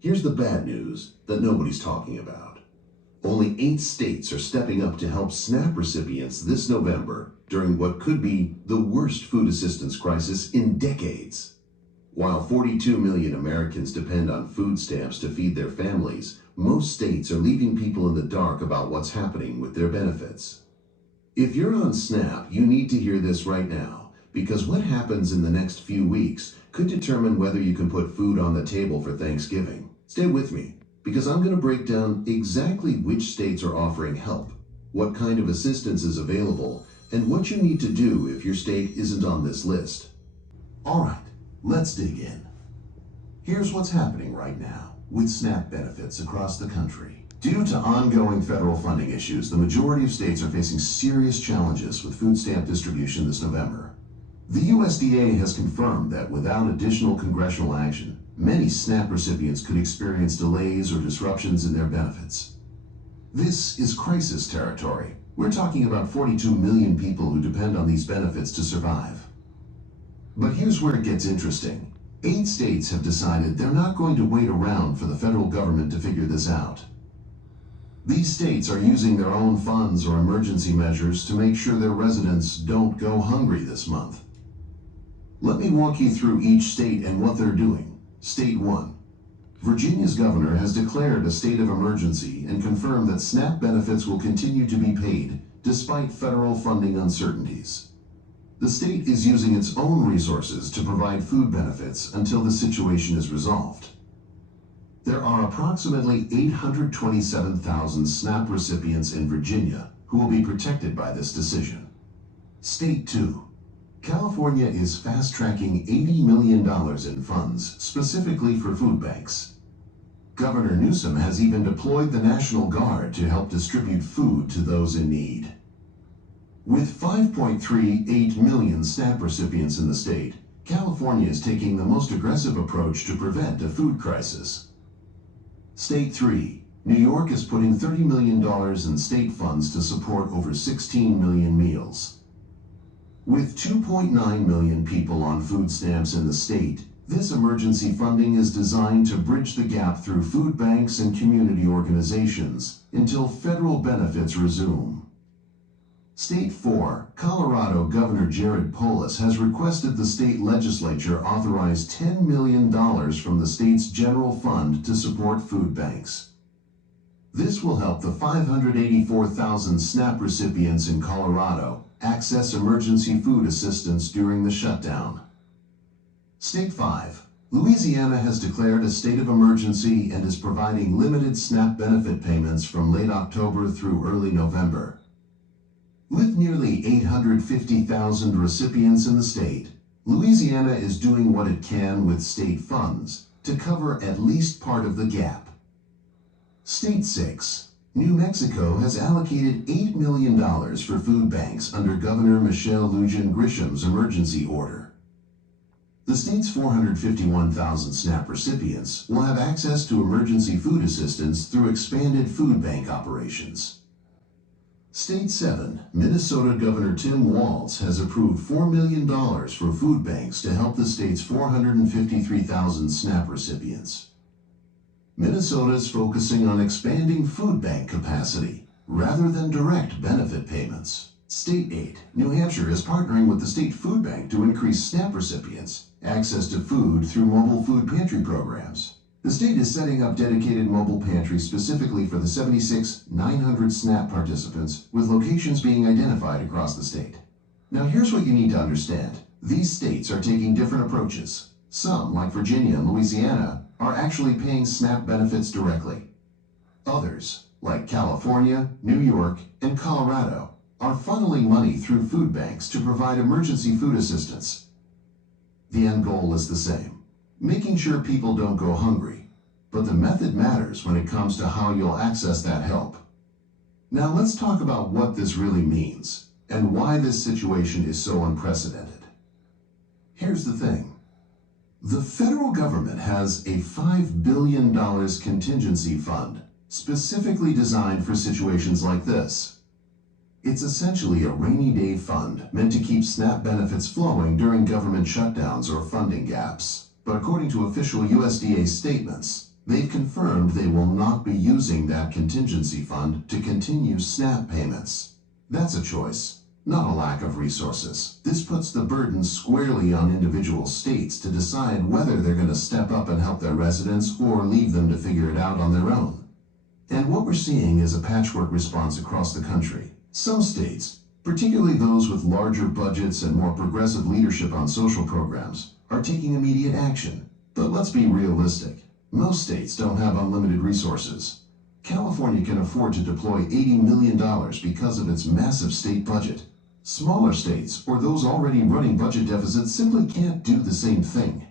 Here's the bad news that nobody's talking about. Only 8 states are stepping up to help SNAP recipients this November during what could be the worst food assistance crisis in decades. While 42 million Americans depend on food stamps to feed their families, most states are leaving people in the dark about what's happening with their benefits. If you're on SNAP, you need to hear this right now, because what happens in the next few weeks could determine whether you can put food on the table for Thanksgiving. Stay with me, because I'm going to break down exactly which states are offering help, what kind of assistance is available, and what you need to do if your state isn't on this list. All right, let's dig in. Here's what's happening right now with SNAP benefits across the country. Due to ongoing federal funding issues, the majority of states are facing serious challenges with food stamp distribution this November. The USDA has confirmed that without additional congressional action, many SNAP recipients could experience delays or disruptions in their benefits. This is crisis territory. We're talking about 42 million people who depend on these benefits to survive. But here's where it gets interesting. 8 states have decided they're not going to wait around for the federal government to figure this out. These states are using their own funds or emergency measures to make sure their residents don't go hungry this month. Let me walk you through each state and what they're doing. State 1. Virginia's governor has declared a state of emergency and confirmed that SNAP benefits will continue to be paid despite federal funding uncertainties. The state is using its own resources to provide food benefits until the situation is resolved. There are approximately 827,000 SNAP recipients in Virginia who will be protected by this decision. State 2. California is fast-tracking $80 million in funds specifically for food banks. Governor Newsom has even deployed the National Guard to help distribute food to those in need. With 5.38 million SNAP recipients in the state, California is taking the most aggressive approach to prevent a food crisis. State 3. New York is putting $30 million in state funds to support over 16 million meals. With 2.9 million people on food stamps in the state, this emergency funding is designed to bridge the gap through food banks and community organizations until federal benefits resume. State 4. Colorado Governor Jared Polis has requested the state legislature authorize $10 million from the state's general fund to support food banks. This will help the 584,000 SNAP recipients in Colorado access emergency food assistance during the shutdown. State 5. Louisiana has declared a state of emergency and is providing limited SNAP benefit payments from late October through early November. With nearly 850,000 recipients in the state, Louisiana is doing what it can with state funds to cover at least part of the gap. State 6. New Mexico has allocated $8 million for food banks under Governor Michelle Lujan Grisham's emergency order. The state's 451,000 SNAP recipients will have access to emergency food assistance through expanded food bank operations. State 7. Minnesota Governor Tim Walz has approved $4 million for food banks to help the state's 453,000 SNAP recipients. Minnesota is focusing on expanding food bank capacity rather than direct benefit payments. State 8. New Hampshire is partnering with the state food bank to increase SNAP recipients' access to food through mobile food pantry programs. The state is setting up dedicated mobile pantries specifically for the 76,900 SNAP participants, with locations being identified across the state. Now here's what you need to understand. These states are taking different approaches. Some, like Virginia and Louisiana, are actually paying SNAP benefits directly. Others, like California, New York, and Colorado, are funneling money through food banks to provide emergency food assistance. The end goal is the same. Making sure people don't go hungry, but the method matters when it comes to how you'll access that help. Now let's talk about what this really means and why this situation is so unprecedented. Here's the thing. The federal government has a $5 billion contingency fund specifically designed for situations like this. It's essentially a rainy day fund meant to keep SNAP benefits flowing during government shutdowns or funding gaps. But according to official USDA statements, They've confirmed they will not be using that contingency fund to continue SNAP payments. That's a choice, not a lack of resources. This puts the burden squarely on individual states to decide whether they're going to step up and help their residents or leave them to figure it out on their own. And what we're seeing is a patchwork response across the country. Some states, particularly those with larger budgets and more progressive leadership on social programs, are taking immediate action. But let's be realistic. Most states don't have unlimited resources. California can afford to deploy $80 million because of its massive state budget. Smaller states, or those already running budget deficits, simply can't do the same thing.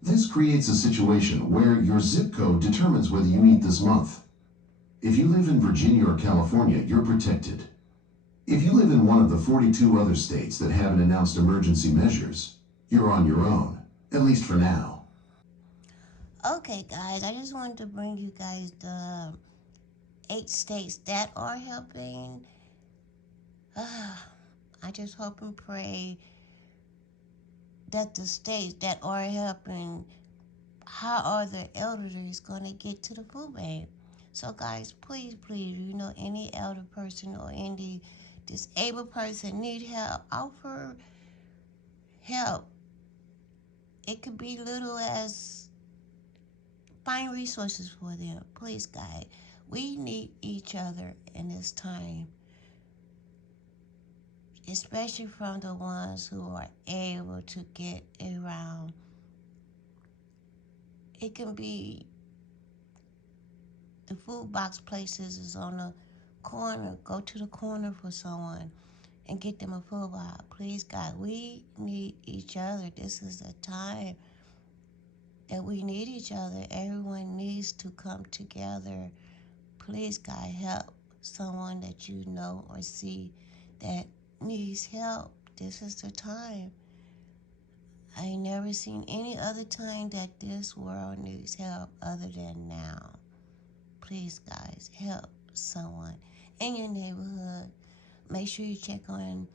This creates a situation where your zip code determines whether you eat this month. If you live in Virginia or California, you're protected. If you live in one of the 42 other states that haven't announced emergency measures, you're on your own, at least for now. Okay, guys, I just wanted to bring you guys the 8 states that are helping. I just hope and pray that the states that are helping, how are the elderly going to get to the food bank? So, guys, please, you know, any elder person or any disabled person need help, offer help. It could be little as find resources for them. Please, guys, we need each other in this time, especially from the ones who are able to get around. It can be the food box places is on the corner. Go to the corner for someone and get them a food box. Please, God, we need each other. This is a time that we need each other. Everyone needs to come together. Please, God, help someone that you know or see that needs help. This is the time. I ain't never seen any other time that this world needs help other than now. Please, guys, help someone in your neighborhood. Make sure you check on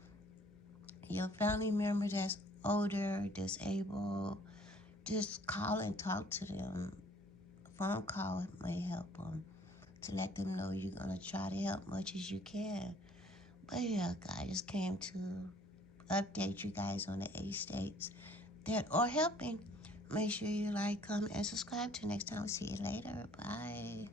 your family member that's older, disabled. Just call and talk to them. A phone call may help them to let them know you're going to try to help much as you can. But yeah, I just came to update you guys on the 8 states that are helping. Make sure you like, comment, and subscribe. Till next time. See you later. Bye.